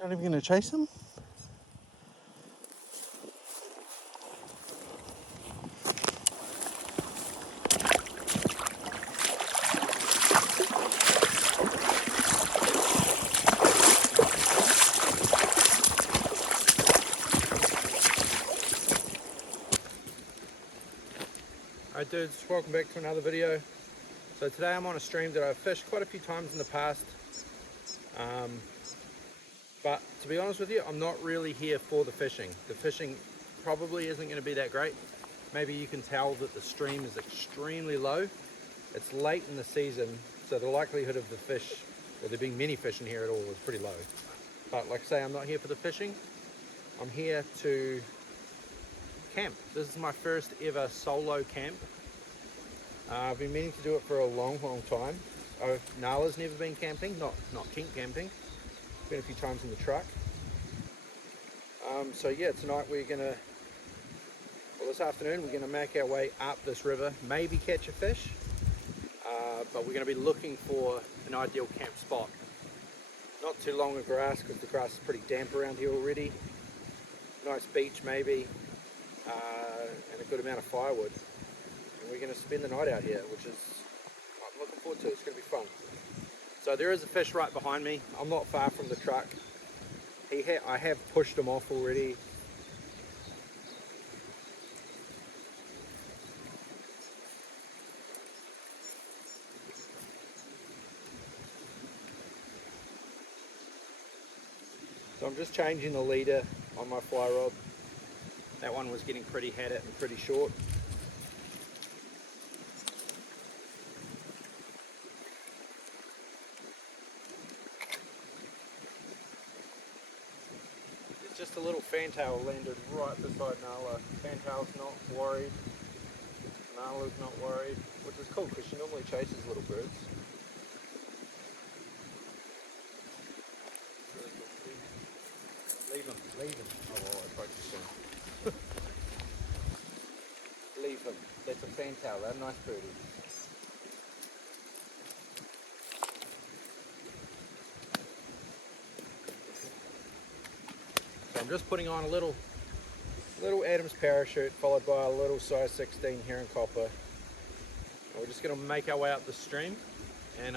Not even going to chase him? Alright dudes, welcome back to another video. So today I'm on a stream that I've fished quite a few times in the past. But to be honest with you, I'm not really here for the fishing. The fishing probably isn't going to be that great. Maybe you can tell that the stream is extremely low. It's late in the season, so the likelihood of the fish, or there being many fish in here at all, is pretty low. But like I say, I'm not here for the fishing. I'm here to camp. This is my first ever solo camp. I've been meaning to do it for a long time. Nala's never been camping, not kink camping. Been a few times in the truck. So yeah, tonight this afternoon we're gonna make our way up this river, maybe catch a fish, but we're gonna be looking for an ideal camp spot. Not too long of grass, because the grass is pretty damp around here already. Nice beach maybe, and a good amount of firewood. And we're gonna spend the night out here, which is, I'm looking forward to. It's gonna be fun. So there is a fish right behind me. I'm not far from the truck. I have pushed him off already. So I'm just changing the leader on my fly rod. That one was getting pretty had it and pretty short. Just a little fantail landed right beside Nala. Fantail's not worried. Nala's not worried, which is cool because she normally chases little birds. Leave him. Oh, I broke the string. Leave him. That's a fantail. They're a nice birdie. I'm just putting on a little Adam's parachute followed by a little size 16 herring copper. And we're just going to make our way up the stream and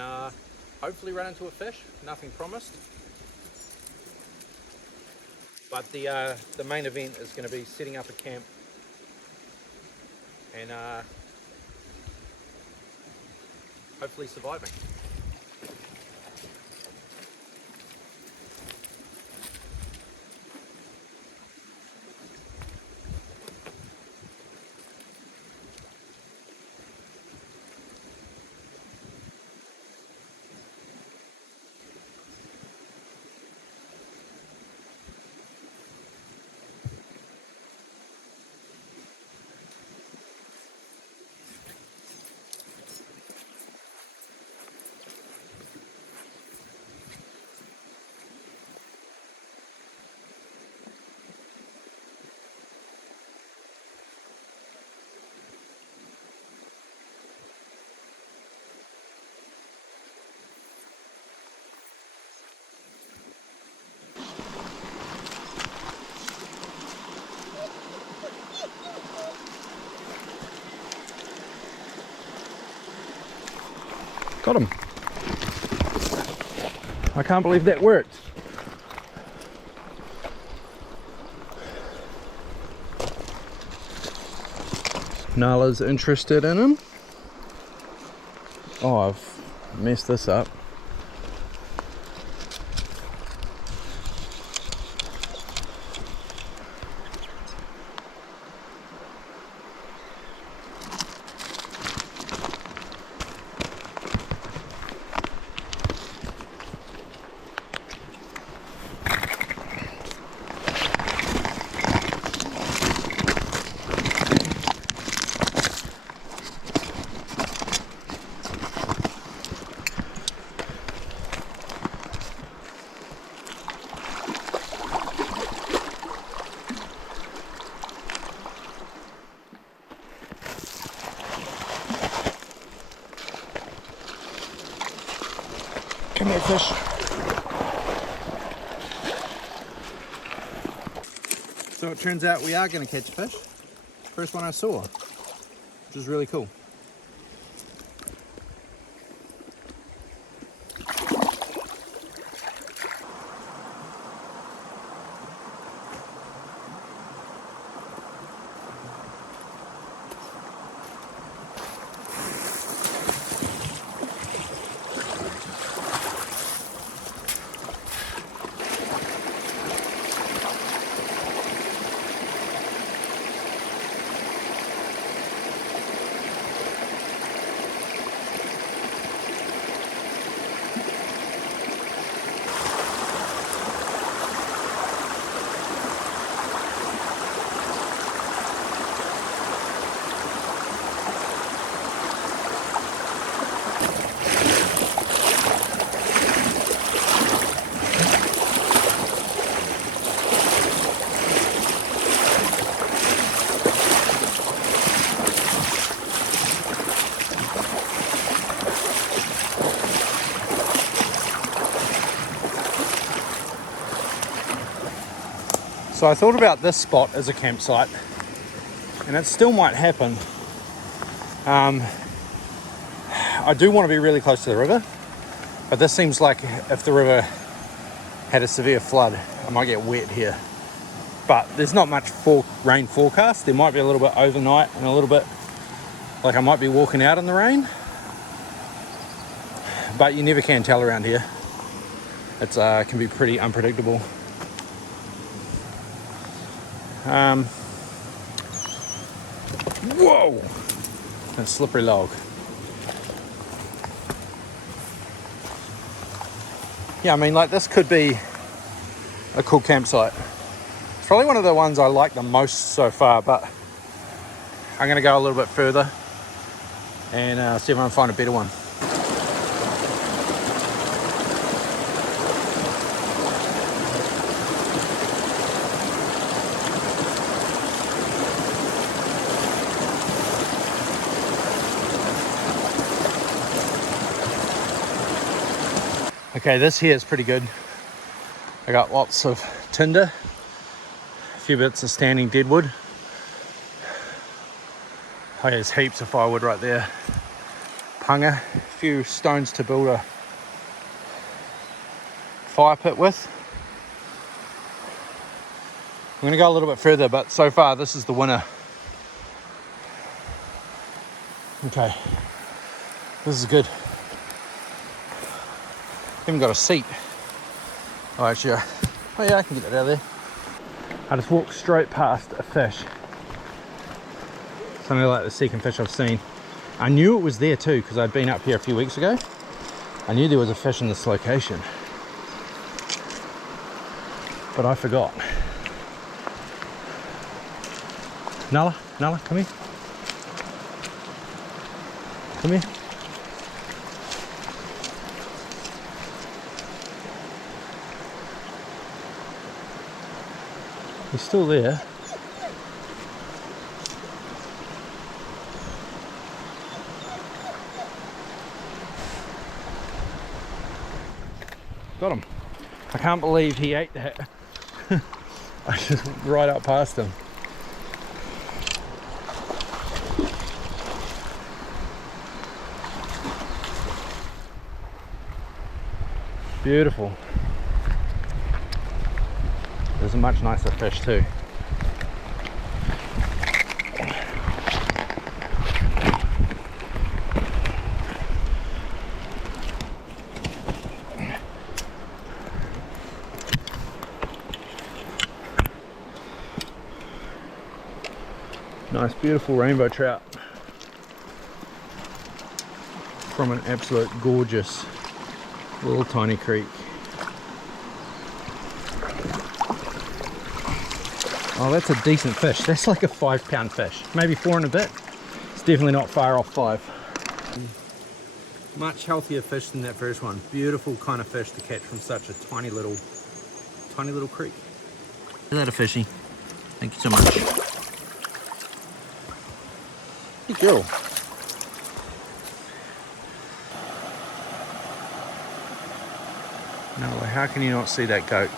hopefully run into a fish. Nothing promised. But the main event is going to be setting up a camp and hopefully surviving. Got him. I can't believe that worked. Nala's interested in him. Oh, I've messed this up. Come here, fish. So it turns out we are going to catch fish. First one I saw, which is really cool. So I thought about this spot as a campsite, and it still might happen. I do want to be really close to the river, but this seems like if the river had a severe flood, I might get wet here. But there's not much rain forecast. There might be a little bit overnight and a little bit like I might be walking out in the rain, but you never can tell around here. It's can be pretty unpredictable. Whoa! A slippery log. Yeah, I mean, like, this could be a cool campsite. It's probably one of the ones I like the most so far, but I'm going to go a little bit further and see if I can find a better one. Okay, this here is pretty good. I got lots of tinder, a few bits of standing deadwood. Oh, there's heaps of firewood right there. Punga, a few stones to build a fire pit with. I'm going to go a little bit further, but so far this is the winner. Okay, this is good. Even got a seat. Oh, actually, oh yeah, I can get it out of there. I just walked straight past a fish. Something like the second fish I've seen. I knew it was there too because I'd been up here a few weeks ago. I knew there was a fish in this location, but I forgot. Nala, come here. Come here. He's still there. Got him. I can't believe he ate that. I just went right up past him. Beautiful. There's a much nicer fish too. Nice, beautiful rainbow trout from an absolute gorgeous little tiny creek. Oh, that's a decent fish. That's like a 5 pound fish, maybe 4 and a bit. It's definitely not far off 5. Much healthier fish than that first one. Beautiful kind of fish to catch from such a tiny little creek. Is that a fishy? Thank you so much. Good girl. No, how can you not see that goat?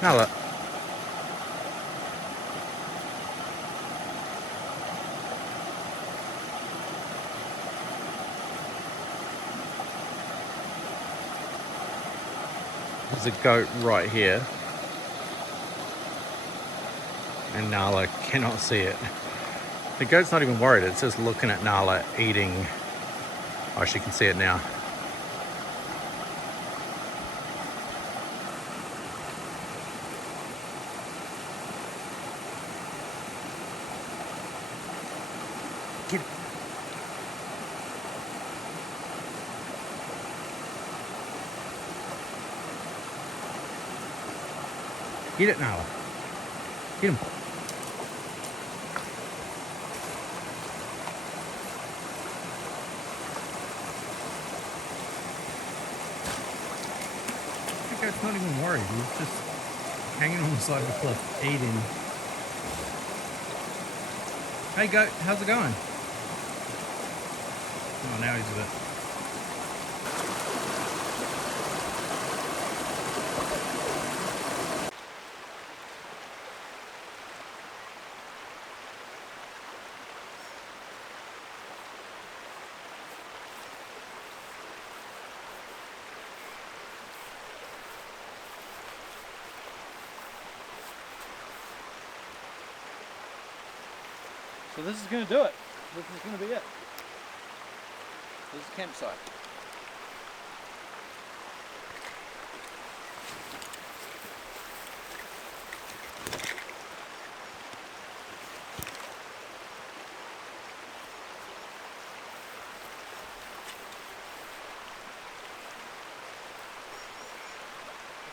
Now look. There's a goat right here. And Nala cannot see it. The goat's not even worried, it's just looking at Nala eating. Oh, she can see it now. Get it. Get it, Nala. Get him. The goat's not even worried, he's just hanging on the side of the cliff, eating. Hey goat, how's it going? Oh, now he's a bit. So this is going to do it. This is going to be it. This is a campsite.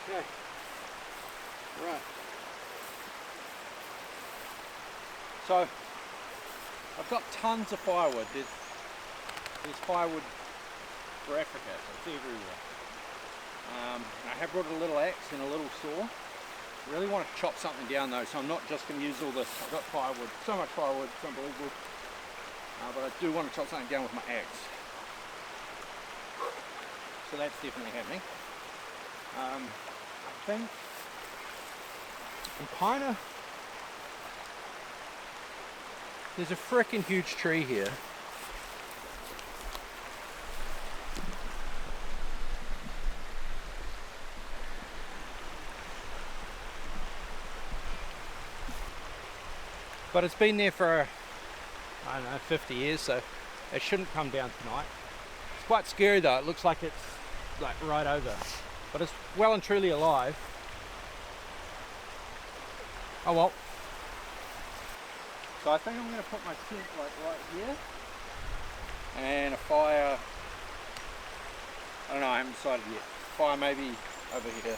Okay. Right. So I've got tons of firewood. There's firewood for Africa, so it's everywhere. I have brought a little axe and a little saw. I really want to chop something down though, so I'm not just going to use all this. I've got firewood, so much firewood, it's unbelievable. But I do want to chop something down with my axe. So that's definitely happening. I think I'm kind of... There's a frickin' huge tree here. But it's been there for, I don't know, 50 years, so it shouldn't come down tonight. It's quite scary though, it looks like it's like right over. But it's well and truly alive. Oh well. So I think I'm going to put my tent like right here, and a fire, I don't know, I haven't decided yet. Fire maybe over here.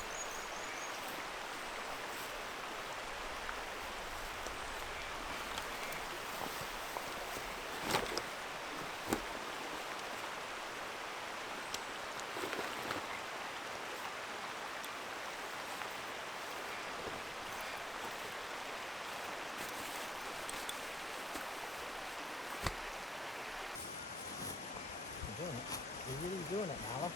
You're really doing it, Nala.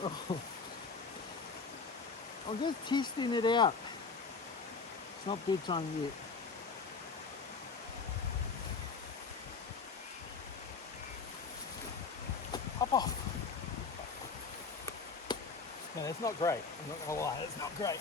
Oh. I'm just testing it out. It's not bedtime yet. Hop off. No, that's not great. I'm not gonna lie, it's not great.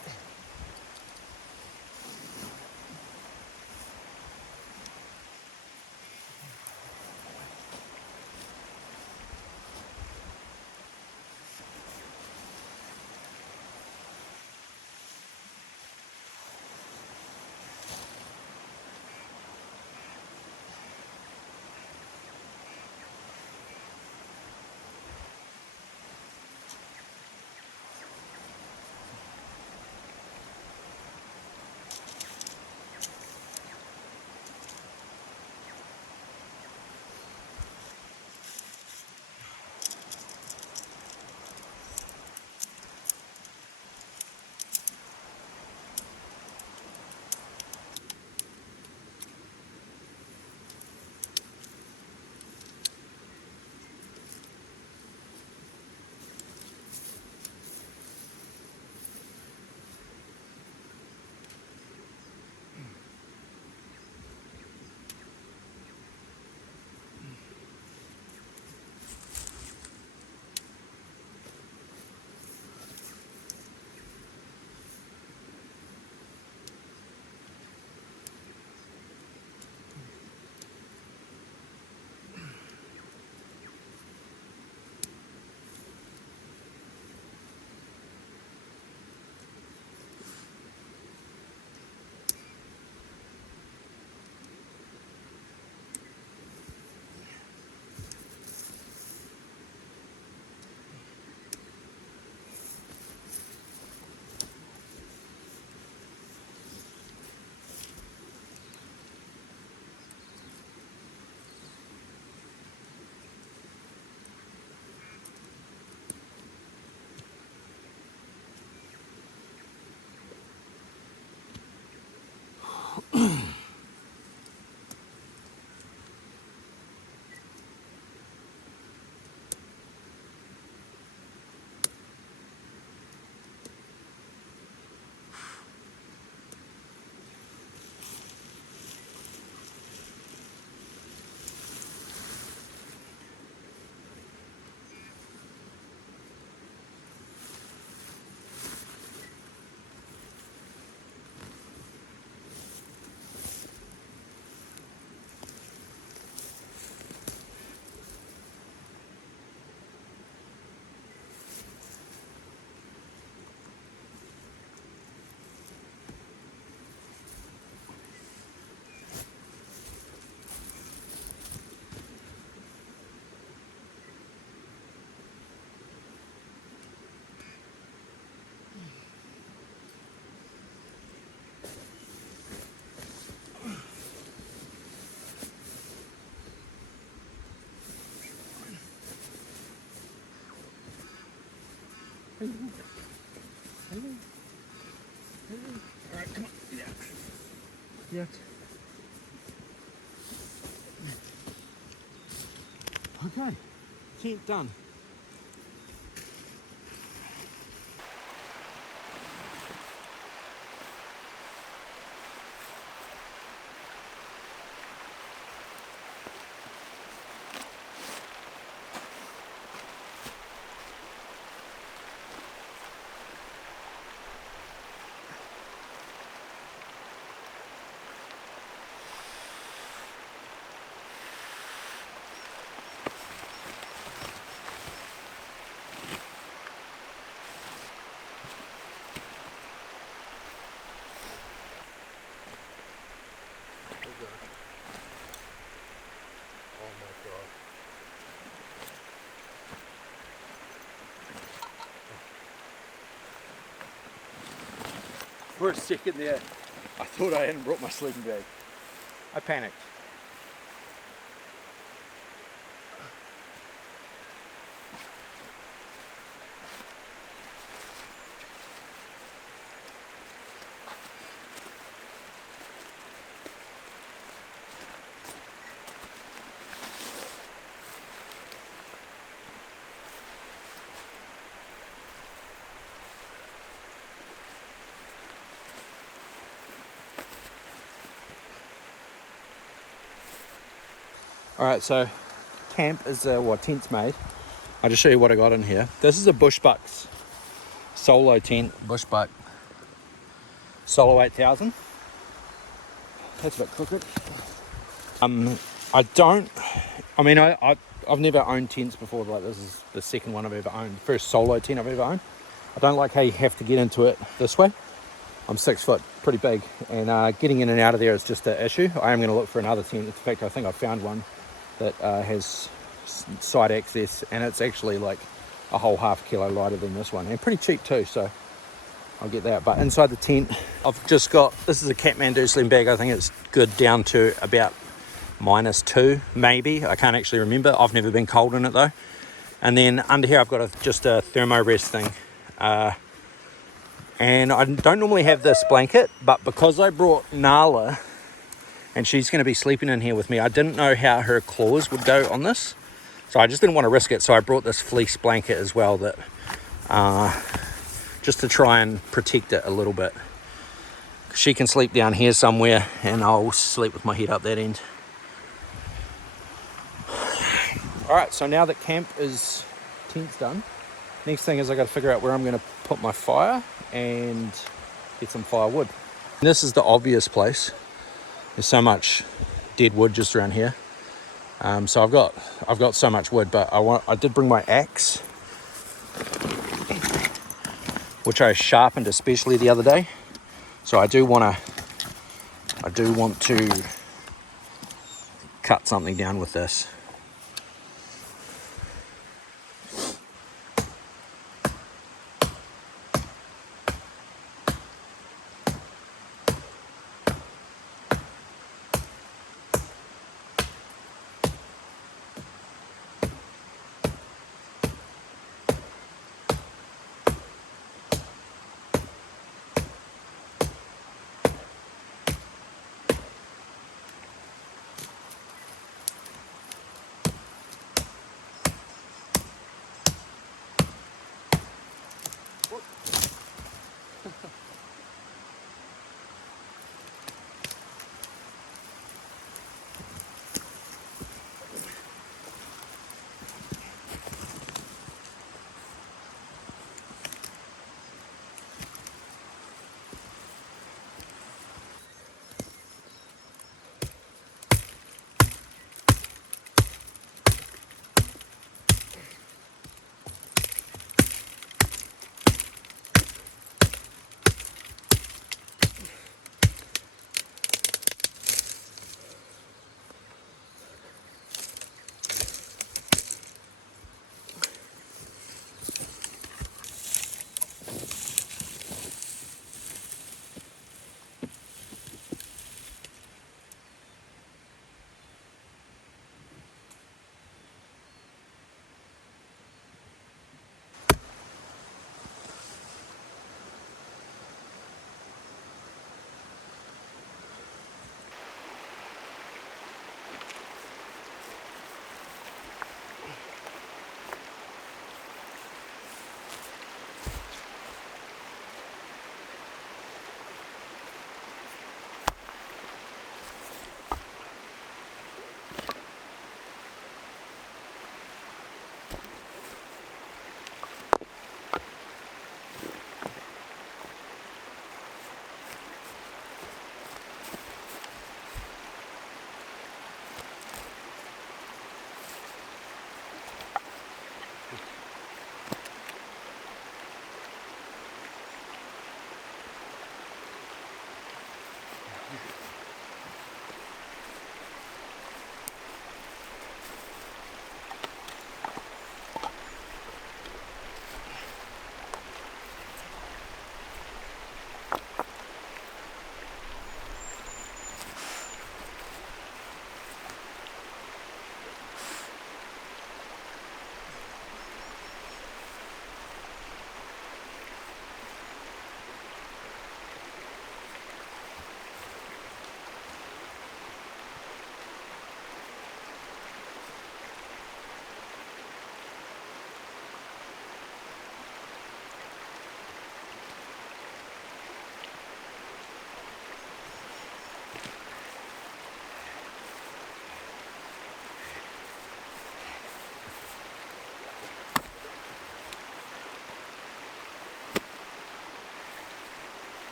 Alright, come on, get out. Get out. Okay, tent done. Oh my god. For a second there, I thought I hadn't brought my sleeping bag. I panicked. Alright, so camp is tent's made. I'll just show you what I got in here. This is a Bushbucks solo tent, Bushbuck Solo 8000. That's a bit crooked. I've never owned tents before. Like, this is the second one I've ever owned. First solo tent I've ever owned. I don't like how you have to get into it this way. I'm 6 foot, pretty big, and getting in and out of there is just an issue. I am going to look for another tent. In fact, I think I found one that has side access, and it's actually like a whole ½ kilo lighter than this one, and pretty cheap too, so I'll get that. But inside the tent, I've just got, this is a Kathmandu sling bag. I think it's good down to about -2, maybe. I can't actually remember. I've never been cold in it though. And then under here I've got just a thermo rest thing. And I don't normally have this blanket, but because I brought Nala, and she's going to be sleeping in here with me, I didn't know how her claws would go on this. So I just didn't want to risk it, so I brought this fleece blanket as well, that just to try and protect it a little bit. She can sleep down here somewhere, and I'll sleep with my head up that end. Alright, so now that tent's done, next thing is I got to figure out where I'm going to put my fire and get some firewood. This is the obvious place. There's so much dead wood just around here. So I've got so much wood, but I did bring my axe, which I sharpened especially the other day. So I do want to cut something down with this.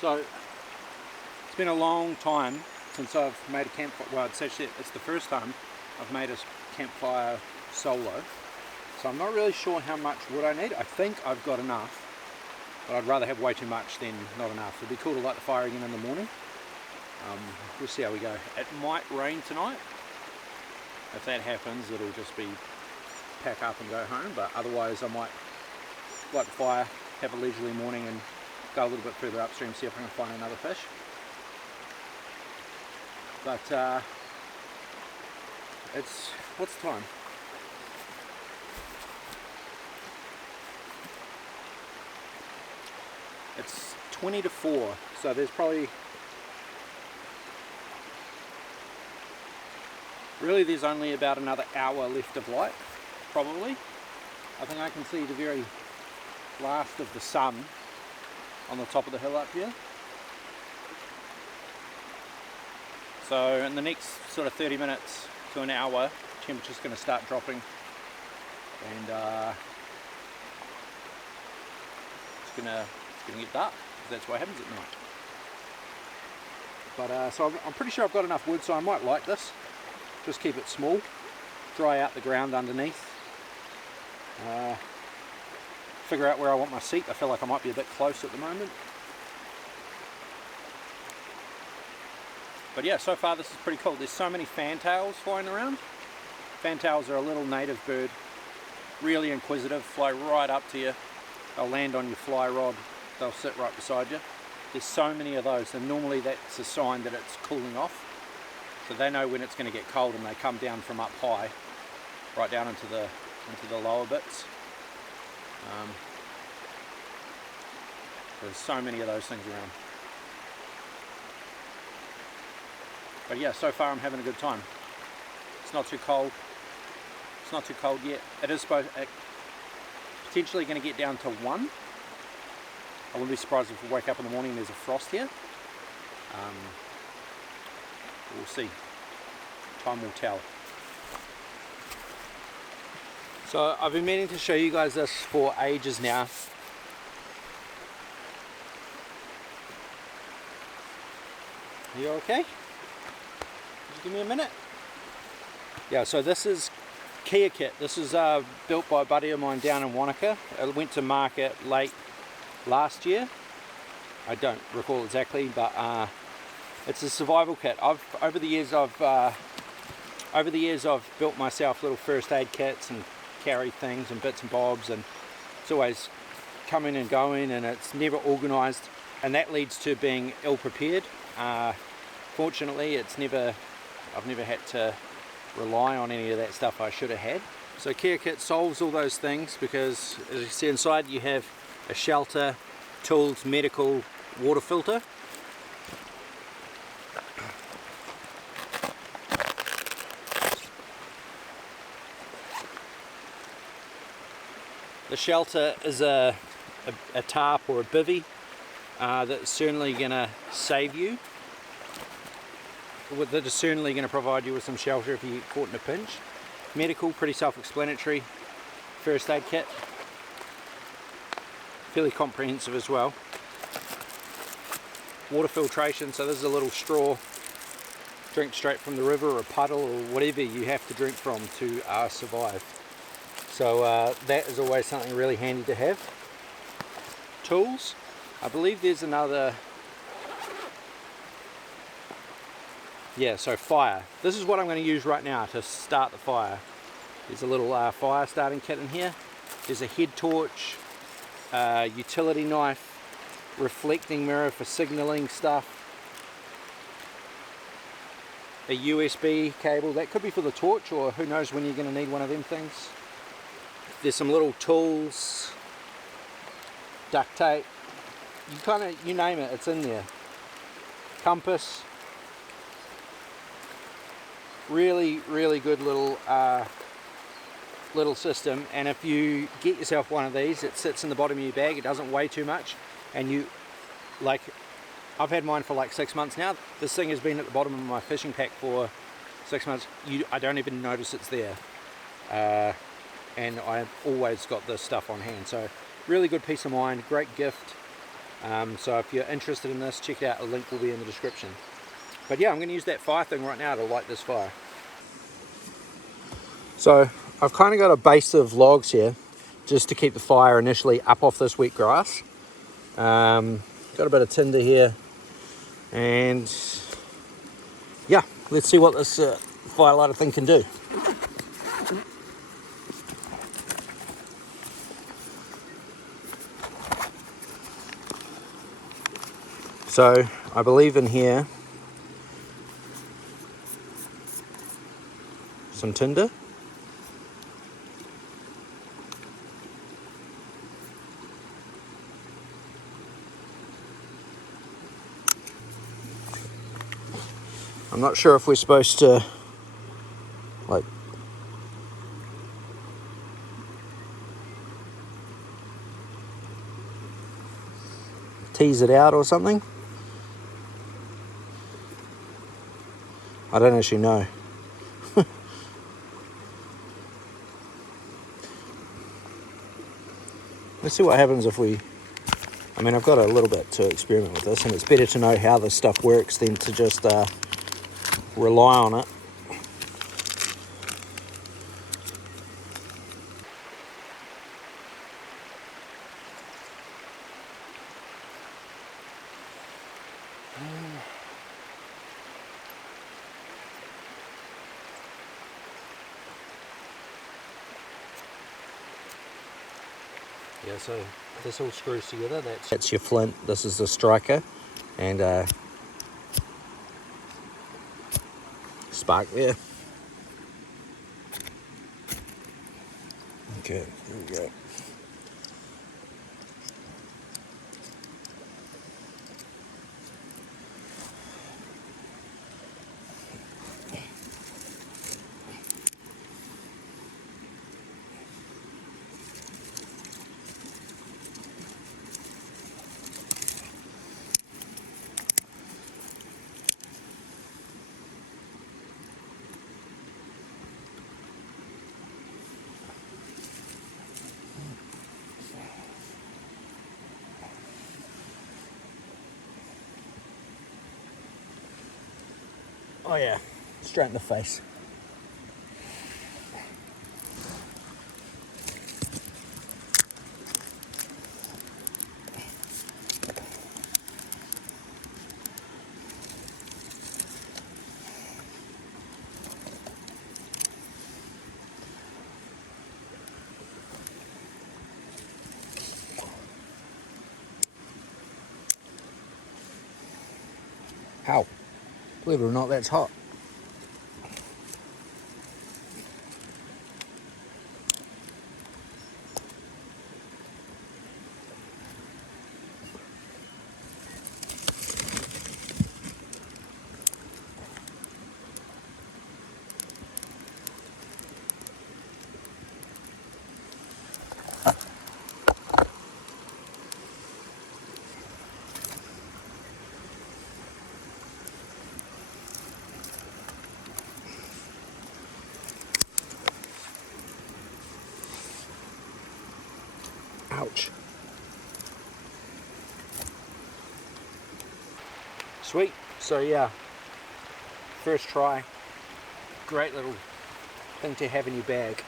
So it's been a long time since I've made a campfire. Well, it's the first time I've made a campfire solo. So I'm not really sure how much wood I need. I think I've got enough, but I'd rather have way too much than not enough. It'd be cool to light the fire again in the morning. We'll see how we go. It might rain tonight. If that happens, it'll just be pack up and go home, but otherwise I might light the fire, have a leisurely morning and go a little bit further upstream, see if I can find another fish. But what's the time? It's 20 to 4, so there's probably, really there's only about another hour left of light, probably. I think I can see the very last of the sun on the top of the hill up here. So in the next sort of 30 minutes to an hour, temperature's going to start dropping, and it's going to get dark. That's what happens at night. But so I'm pretty sure I've got enough wood, so I might light this. Just keep it small, dry out the ground underneath. Figure out where I want my seat. I feel like I might be a bit close at the moment. But yeah, so far this is pretty cool. There's so many fantails flying around. Fantails are a little native bird, really inquisitive, fly right up to you. They'll land on your fly rod, they'll sit right beside you. There's so many of those, and normally that's a sign that it's cooling off. So they know when it's going to get cold, and they come down from up high, right down into the lower bits. There's so many of those things around. But yeah, so far I'm having a good time. It's not too cold. It's not too cold yet. It is potentially going to get down to 1. I wouldn't be surprised if we wake up in the morning and there's a frost here. We'll see. Time will tell. So I've been meaning to show you guys this for ages now. Are you okay? Just give me a minute. Yeah, so this is Kia kit. This is built by a buddy of mine down in Wanaka. It went to market late last year. I don't recall exactly, but it's a survival kit. Over the years I've built myself little first aid kits and carry things and bits and bobs, and it's always coming and going, and it's never organised, and that leads to being ill prepared. Fortunately, I've never had to rely on any of that stuff I should have had. So Kia kit solves all those things, because as you see inside you have a shelter, tools, medical, water filter. The shelter is a tarp or a bivvy that's certainly going to save you. That is certainly going to provide you with some shelter if you get caught in a pinch. Medical, pretty self-explanatory. First aid kit, fairly comprehensive as well. Water filtration, so this is a little straw. Drink straight from the river or a puddle or whatever you have to drink from to survive. So that is always something really handy to have. Tools, I believe there's another, yeah, so fire. This is what I'm going to use right now to start the fire. There's a little fire starting kit in here. There's a head torch, utility knife, reflecting mirror for signaling stuff, a USB cable, that could be for the torch, or who knows when you're going to need one of them things. There's some little tools, duct tape, you name it, it's in there. Compass. Really, really good little system, and if you get yourself one of these, it sits in the bottom of your bag, it doesn't weigh too much, and I've had mine for like 6 months now. This thing has been at the bottom of my fishing pack for 6 months. I don't even notice it's there. And I've always got this stuff on hand, so really good peace of mind, great gift. So if you're interested in this, check it out, a link will be in the description. But yeah, I'm going to use that fire thing right now to light this fire. So I've kind of got a base of logs here just to keep the fire initially up off this wet grass. Got a bit of tinder here, and yeah, let's see what this firelighter thing can do. So I believe in here some tinder. I'm not sure if we're supposed to like tease it out or something. I don't actually know. Let's see what happens if we... I mean, I've got a little bit to experiment with this, and it's better to know how this stuff works than to just rely on it. Yeah, so this all screws together. That's your flint. This is the striker, and spark there. Okay, here we go. Oh yeah, straight in the face. How? Believe it or not, that's hot. Ouch. Sweet. So yeah, first try. Great little thing to have in your bag.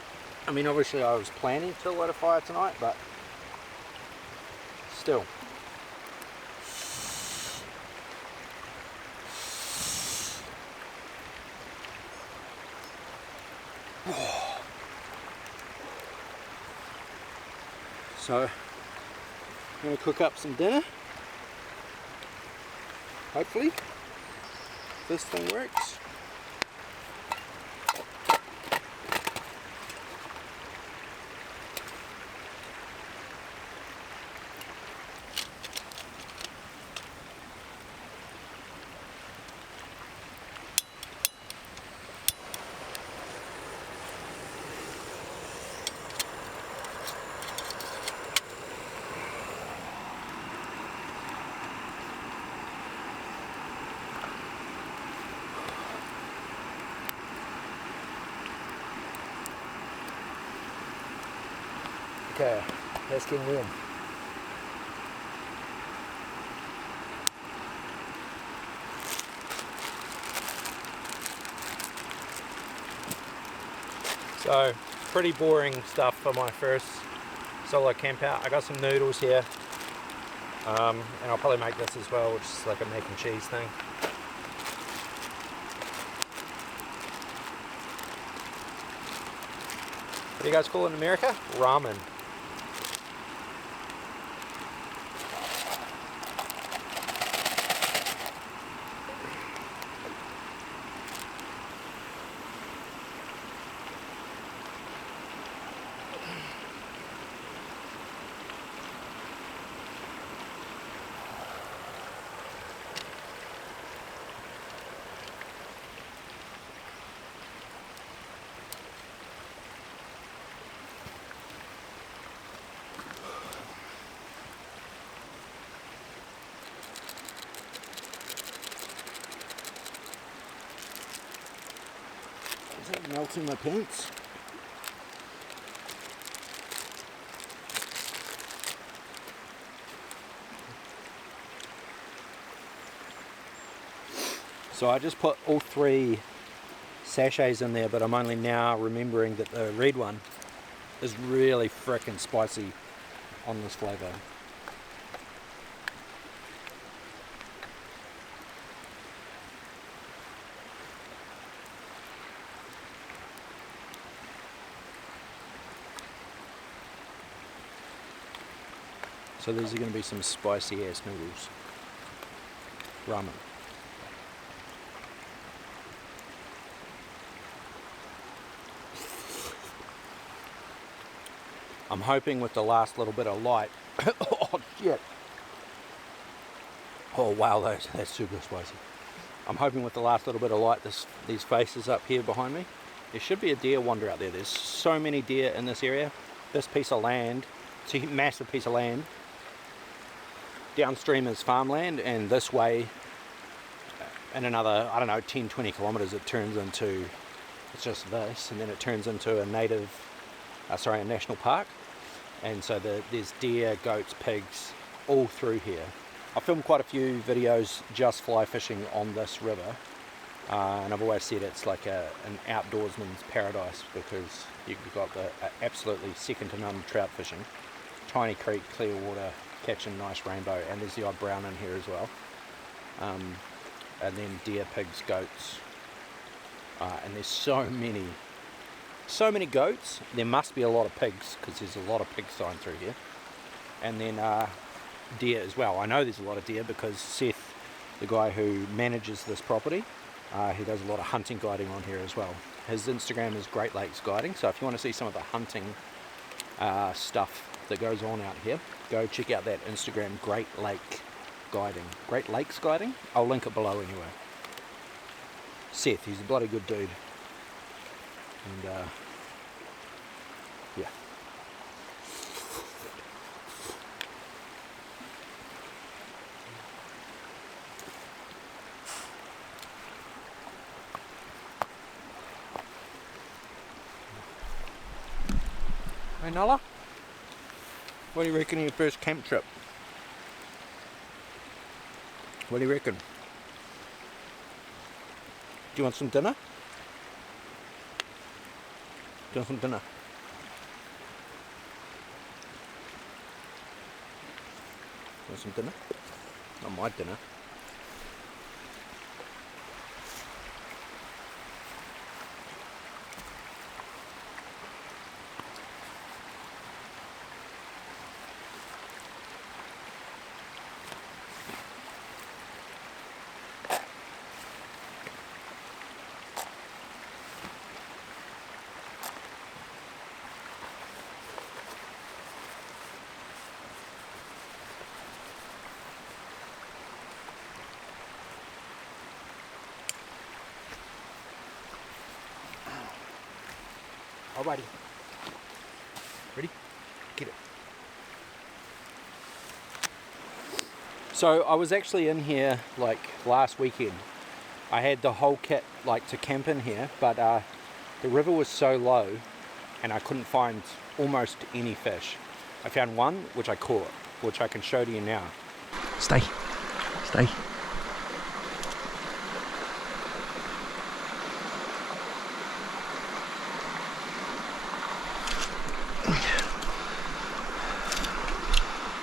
I mean, obviously I was planning to light a fire tonight, but still. So, I'm going to cook up some dinner. Hopefully, this thing works. Okay, that's getting warm. So, pretty boring stuff for my first solo camp out. I got some noodles here, and I'll probably make this as well, which is like a mac and cheese thing. What do you guys call it in America? Ramen. Is that melting my pants? So I just put all 3 sachets in there, but I'm only now remembering that the red one is really frickin' spicy on this flavour. So these are going to be some spicy ass noodles. Ramen. I'm hoping with the last little bit of light. Oh shit. Oh wow, that's super spicy. I'm hoping with the last little bit of light, these faces up here behind me, there should be a deer wander out there. There's so many deer in this area. This piece of land, it's a massive piece of land. Downstream is farmland, and this way, in another, I don't know, 10-20 kilometers, it turns into, it's just this, and then it turns into a a national park. And so there's deer, goats, pigs, all through here. I filmed quite a few videos just fly fishing on this river, and I've always said it's like an outdoorsman's paradise, because you've got the absolutely second to none trout fishing. Tiny creek, clear water, catching nice rainbow, and there's the odd brown in here as well. And then deer, pigs, goats, and there's so many goats. There must be a lot of pigs, because there's a lot of pig sign through here. And then deer as well. I know there's a lot of deer because Seth, the guy who manages this property, he does a lot of hunting guiding on here as well. His Instagram is Great Lakes Guiding, so if you want to see some of the hunting stuff that goes on out here, go check out that Instagram, Great Lakes Guiding. I'll link it below anyway. Seth, he's a bloody good dude. And yeah. Hey Nala, what do you reckon of your first camp trip? What do you reckon? Do you want some dinner? Do you want some dinner? Want some dinner? Not my dinner. Alrighty. Ready? Get it. So I was actually in here like last weekend. I had the whole kit like to camp in here, but the river was so low and I couldn't find almost any fish. I found one which I caught, which I can show to you now. Stay.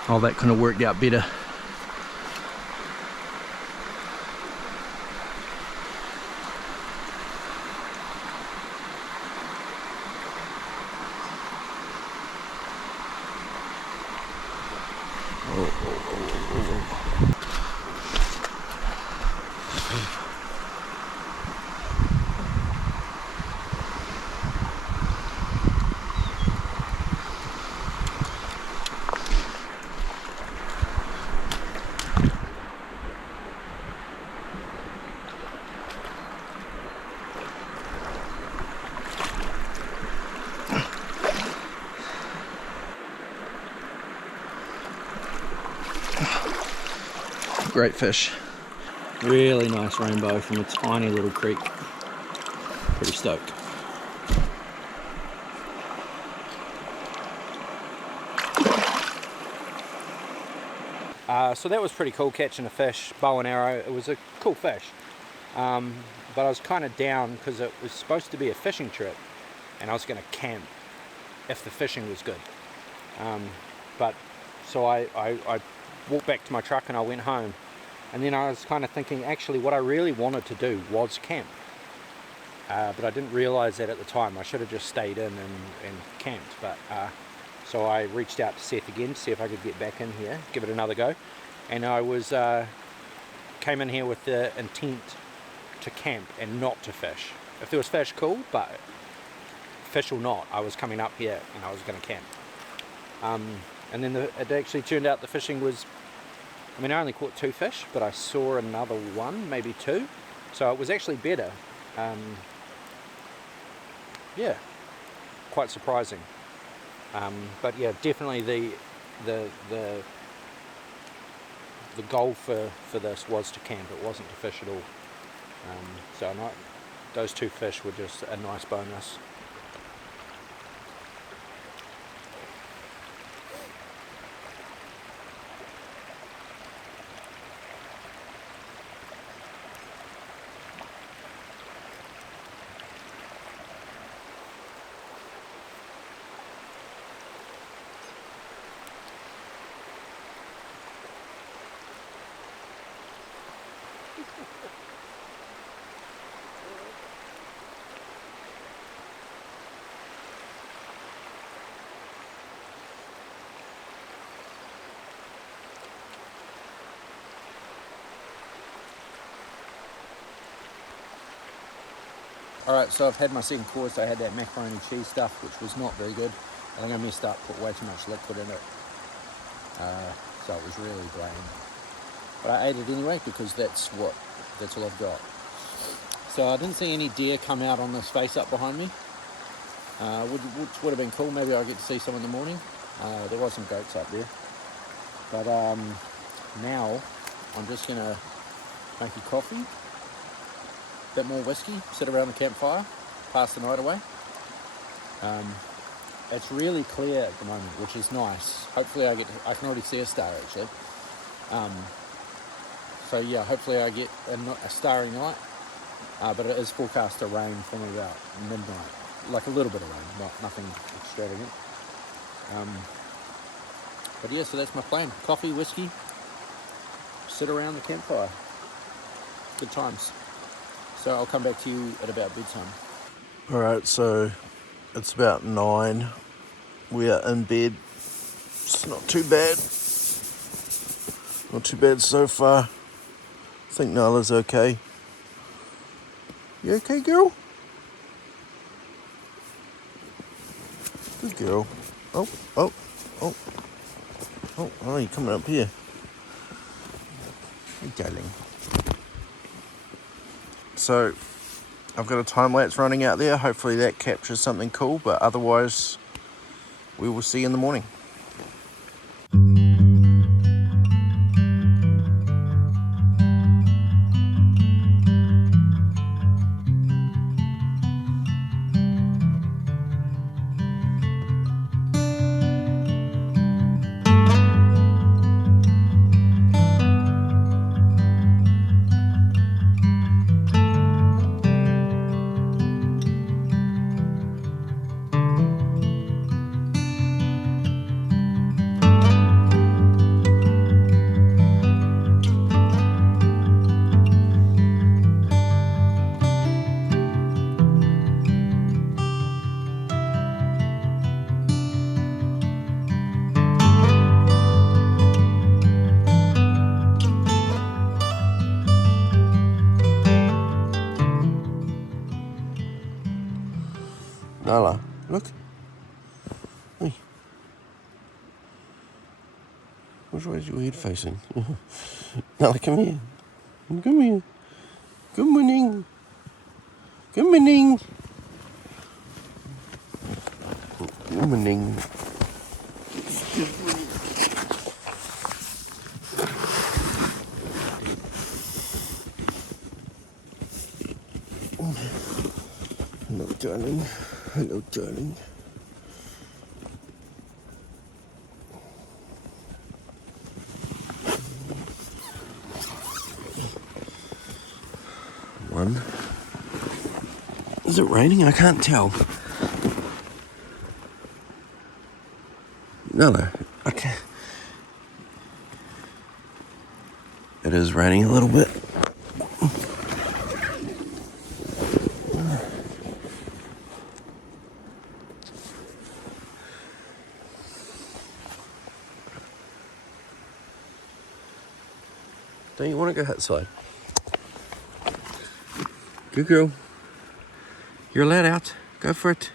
Oh, that couldn't have worked out better. Great fish. Really nice rainbow from a tiny little creek. Pretty stoked. So that was pretty cool, catching a fish, bow and arrow. It was a cool fish. But I was kind of down because it was supposed to be a fishing trip and I was going to camp if the fishing was good. So I walked back to my truck and I went home. And then I was kind of thinking, actually what I really wanted to do was camp. But I didn't realise that at the time. I should have just stayed in and camped. But so I reached out to Seth again to see if I could get back in here, give it another go. And I came in here with the intent to camp and not to fish. If there was fish, cool, but fish or not, I was coming up here and I was going to camp. And then it actually turned out the fishing was, I mean, I only caught 2 fish, but I saw another 1, maybe 2. So it was actually better. Yeah, quite surprising. But yeah, definitely the goal for this was to camp. It wasn't to fish at all. So those 2 fish were just a nice bonus. Alright, so I've had my second course. I had that macaroni cheese stuff, which was not very good. I think I messed up, put way too much liquid in it. So it was really bland. But I ate it anyway because that's all I've got. So I didn't see any deer come out on this face up behind me, which would have been cool. Maybe I'll get to see some in the morning. There was some goats up there. But now I'm just going to make a coffee, a bit more whiskey, sit around the campfire, pass the night away. It's really clear at the moment, which is nice. Hopefully I can already see a star actually. So yeah, hopefully I get a starry night. But it is forecast to rain from about midnight. Like a little bit of rain, nothing extravagant. But yeah, so that's my plan. Coffee, whiskey, sit around the campfire. Good times. So I'll come back to you at about bedtime. Alright, so it's about 9. We are in bed. It's not too bad. Not too bad so far. I think Nyla's okay. You okay, girl? Good girl. Oh, you're coming up here. Hey, darling. So, I've got a time lapse running out there. Hopefully that captures something cool, but otherwise, we will see you in the morning. Nala, look. Hey. Which way is your head facing? Nala, come here. Come here. Good morning. Good morning. Good morning. Hello, darling. Hello, darling. One. Is it raining? I can't tell. No. Okay. It is raining a little bit. Don't you want to go outside? Good girl. You're allowed out. Go for it.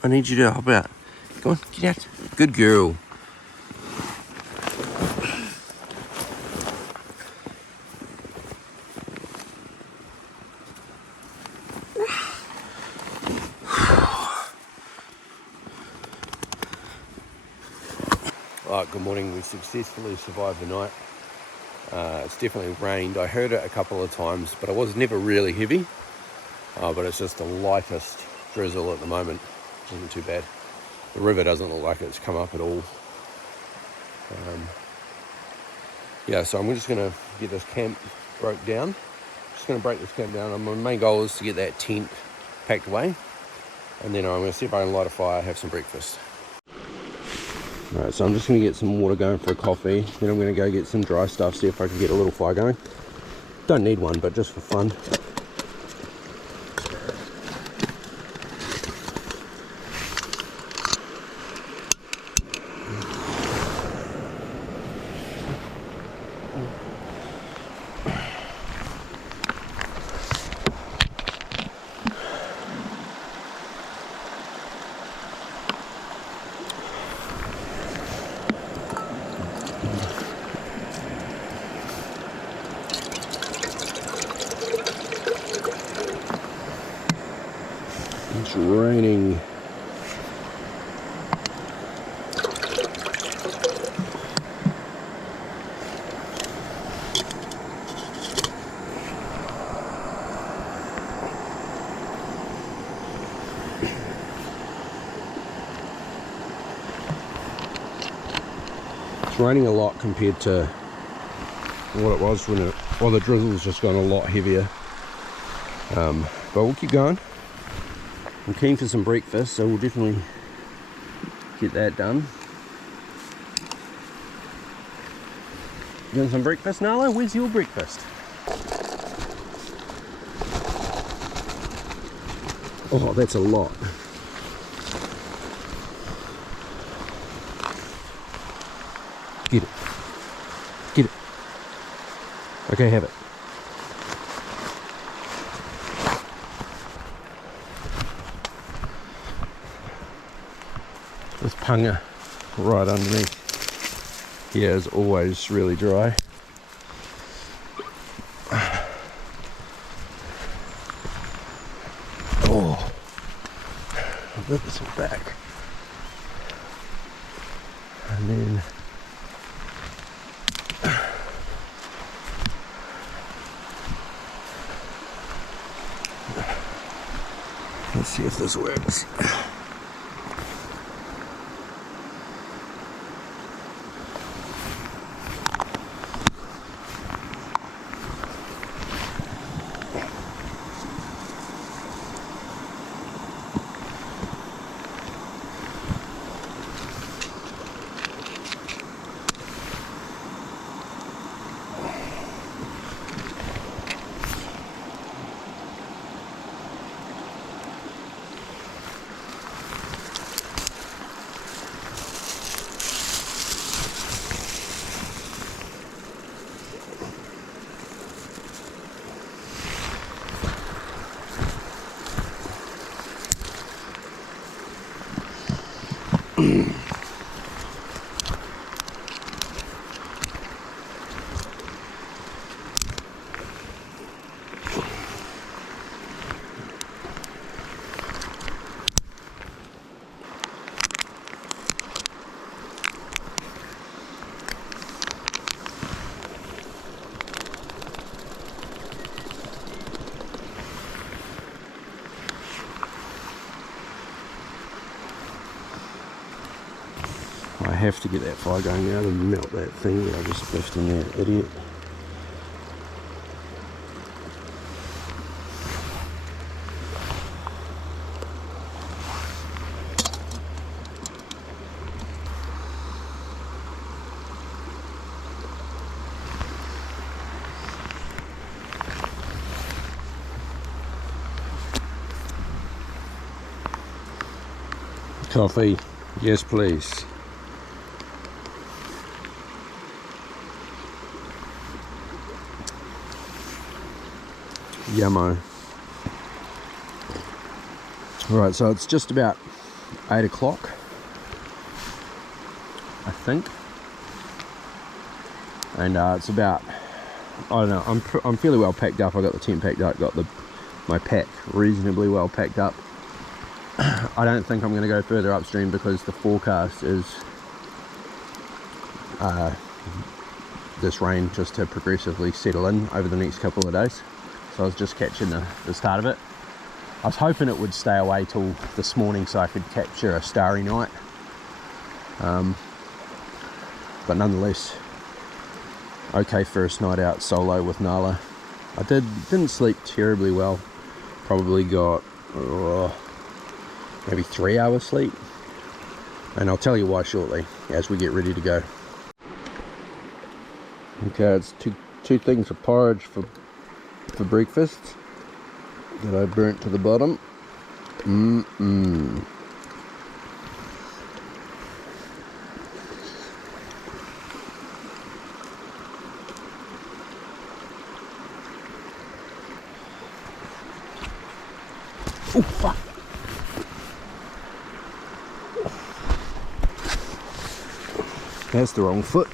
I need you to hop out. Go on, get out. Good girl. Alright, good morning. We successfully survived the night. It's definitely rained. I heard it a couple of times, but it was never really heavy. But it's just the lightest drizzle at the moment. Isn't too bad. The river doesn't look like it's come up at all. Yeah, so I'm just going to get this camp broke down. Just going to break this camp down. My main goal is to get that tent packed away. And then I'm going to see if I can light a fire, have some breakfast. Alright, so I'm just going to get some water going for a coffee, then I'm going to go get some dry stuff, see if I can get a little fire going. Don't need one, but just for fun. It's raining. It's raining a lot compared to what it was when the drizzle's just gone a lot heavier. But we'll keep going. I'm keen for some breakfast, so we'll definitely get that done. You want some breakfast, Nala? Where's your breakfast? Oh, that's a lot. Get it. Get it. Okay, have it. This punga right underneath here is always really dry. Oh, I'll rip this one back. And then let's see if this works. I have to get that fire going now to melt that thing that I just left in there, idiot. Coffee, yes please. Yummo. Right, so it's just about 8 o'clock, I think, and it's about, I don't know, I'm fairly well packed up. I got the tent packed up, got my pack reasonably well packed up. I don't think I'm going to go further upstream because the forecast is this rain just to progressively settle in over the next couple of days. So I was just catching the start of it. I was hoping it would stay away till this morning so I could capture a starry night. But nonetheless, okay first night out solo with Nala. I didn't sleep terribly well. Probably got maybe 3 hours sleep. And I'll tell you why shortly as we get ready to go. Okay, it's two things of porridge for breakfast that I burnt to the bottom. Oh, fuck. That's the wrong foot.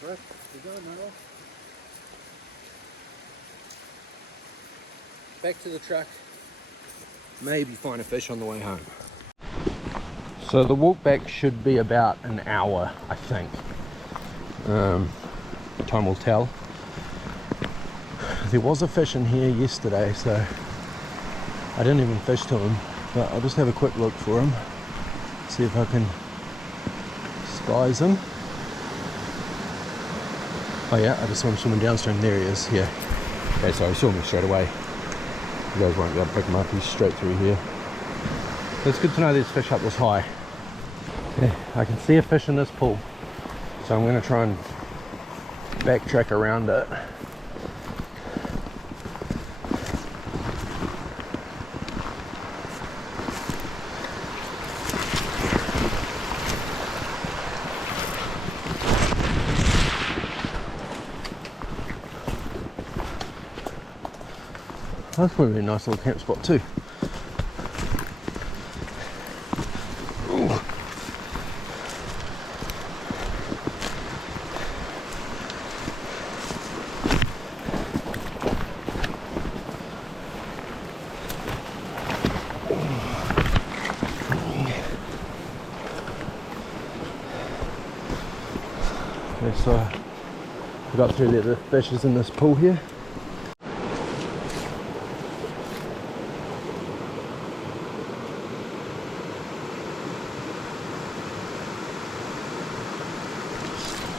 Right, we're going now. Back to the truck. Maybe find a fish on the way home. So the walk back should be about an hour, I think. Time will tell. There was a fish in here yesterday, so I didn't even fish to him, but I'll just have a quick look for him, see if I can skies him. Oh yeah, I just saw him swimming downstream. There he is. Yeah. Okay, so he saw me straight away. You guys won't be able to pick him up. He's straight through here. So it's good to know there's fish up this high. Yeah, I can see a fish in this pool, so I'm going to try and backtrack around it. That's probably a nice little camp spot too. Ooh. Okay, so we got through there, the fish is in this pool here.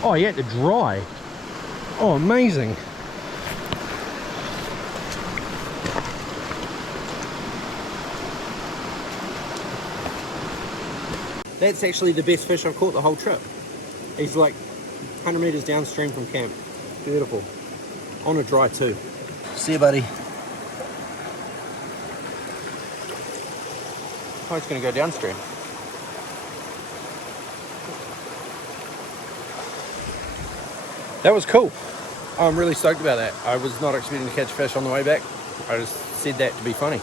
Oh, you had to dry. Oh, amazing. That's actually the best fish I've caught the whole trip. He's like 100 meters downstream from camp. Beautiful. On a dry too. See you, buddy. Oh, it's going to go downstream. That was cool. I'm really stoked about that. I was not expecting to catch fish on the way back. I just said that to be funny.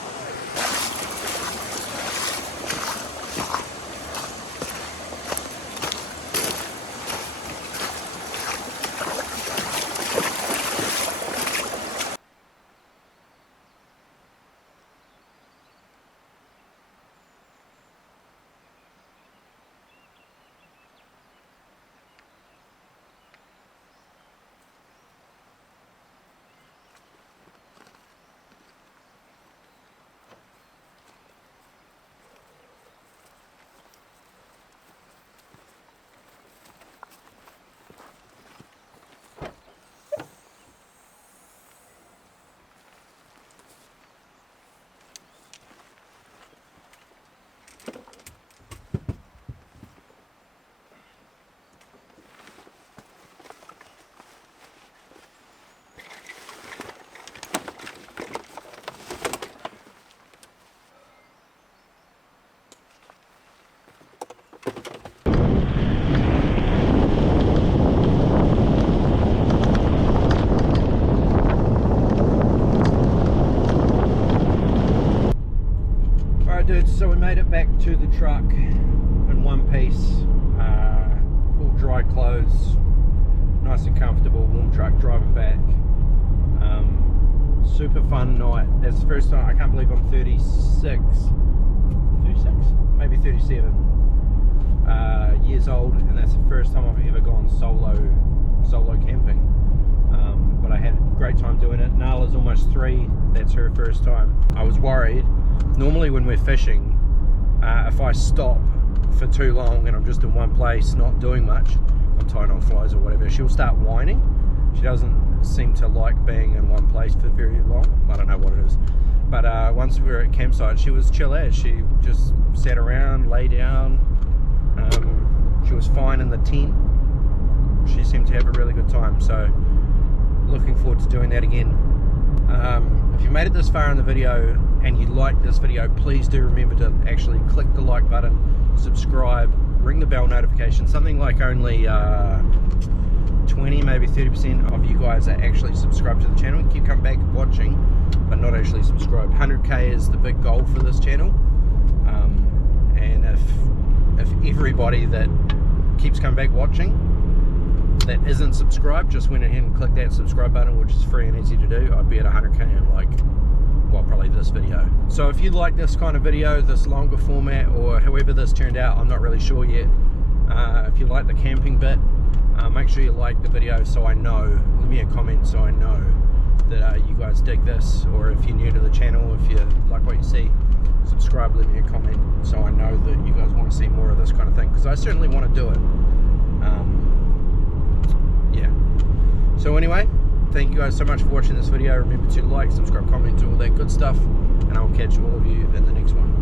dudes, so we made it back to the truck in one piece, all dry clothes, nice and comfortable, warm truck driving back. Super fun night. That's the first time. I can't believe I'm 36, maybe 37 years old, and that's the first time I've ever gone solo camping. But I had a great time doing it. Nala's almost 3. That's her first time. I was worried. Normally when we're fishing, if I stop for too long and I'm just in one place not doing much, I'm tying on flies or whatever, she'll start whining. She doesn't seem to like being in one place for very long. I don't know what it is. But once we were at campsite, she was chill as. She just sat around, lay down. She was fine in the tent. She seemed to have a really good time. So looking forward to doing that again. If you made it this far in the video and you liked this video, please do remember to actually click the like button, subscribe, ring the bell notification. Something like only 20, maybe 30% of you guys are actually subscribed to the channel. Keep coming back watching, but not actually subscribed. 100k is the big goal for this channel. And if everybody that keeps coming back watching that isn't subscribed just went ahead and clicked that subscribe button, which is free and easy to do, I'd be at 100k in like, well, probably this video. So if you like this kind of video, this longer format, or however this turned out, I'm not really sure yet. If you like the camping bit, make sure you like the video so I know. Leave me a comment so I know that you guys dig this, or if you're new to the channel, if you like what you see, subscribe, leave me a comment so I know that you guys want to see more of this kind of thing, because I certainly want to do it. Yeah. So anyway, thank you guys so much for watching this video. Remember to like, subscribe, comment, do all that good stuff, and I will catch all of you in the next one.